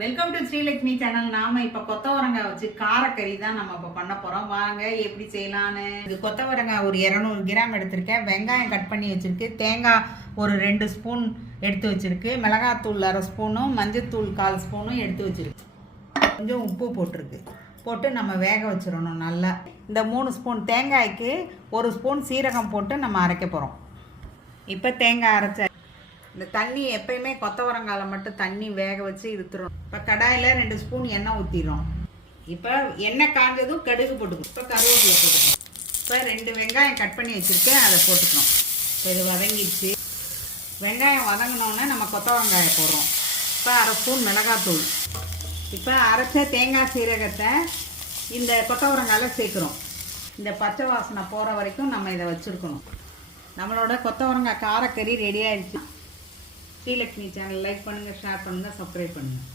Welcome to Srilakshmi channel நாம இப்ப கொத்தவரங்காய் வச்சு காரக்கறி தான் நம்ம இப்ப பண்ண போறோம். வாங்க எப்படி செய்யலான்னு? இது கொத்தவரங்காய் ஒரு இரநூறு கிராம் எடுத்திருக்கேன். வெங்காயம் கட் பண்ணி வச்சிருக்கு. தேங்காய் ஒரு ரெண்டு ஸ்பூன் எடுத்து வச்சிருக்கு. மிளகாத்தூள் அரை ஸ்பூனும் மஞ்சத்தூள் கால் ஸ்பூனும் எடுத்து வச்சிருக்கு. கொஞ்சம் உப்பு போட்டிருக்கு. போட்டு நம்ம வேக வச்சிடணும் நல்லா. இந்த மூணு ஸ்பூன் தேங்காய்க்கு ஒரு ஸ்பூன் சீரகம் போட்டு நம்ம அரைக்க போகிறோம் இப்போ தேங்காய் அரைச்ச இந்த தண்ணி எப்பயுமே கொத்தவரங்கால மட்டும் தண்ணி வேக வச்சு இருத்துறோம் இப்போ கடாயில் ரெண்டு ஸ்பூன் எண்ணெய் ஊற்றிடும் இப்போ எண்ணெய் காஞ்சதும் கடுகு போட்டுக்கணும். இப்போ கருவேப்பிலை போட்டுக்கணும். இப்போ ரெண்டு வெங்காயம் கட் பண்ணி வச்சுருக்கேன் அதை போட்டுக்கணும். இப்போ இது வதங்கிடுச்சு. வெங்காயம் வதங்கினோன்னே நம்ம கொத்தவரங்காயை போடுறோம். இப்போ அரை ஸ்பூன் மிளகாத்தூள். இப்போ அரைச்ச தேங்காய் சீரகத்தை இந்த கொத்தவரங்காயில் சேர்க்குறோம். இந்த பச்சை வாசனை போகிற வரைக்கும் நம்ம இதை வச்சுருக்கணும். நம்மளோட கொத்தவரங்காய் காரக்கறி ரெடி ஆயிடுச்சு. ஸ்ரீலக்ஷ்மி சேனல் லைக் பண்ணுங்கள் ஷேர் பண்ணுங்கள் சப்ஸ்கிரைப் பண்ணுங்கள்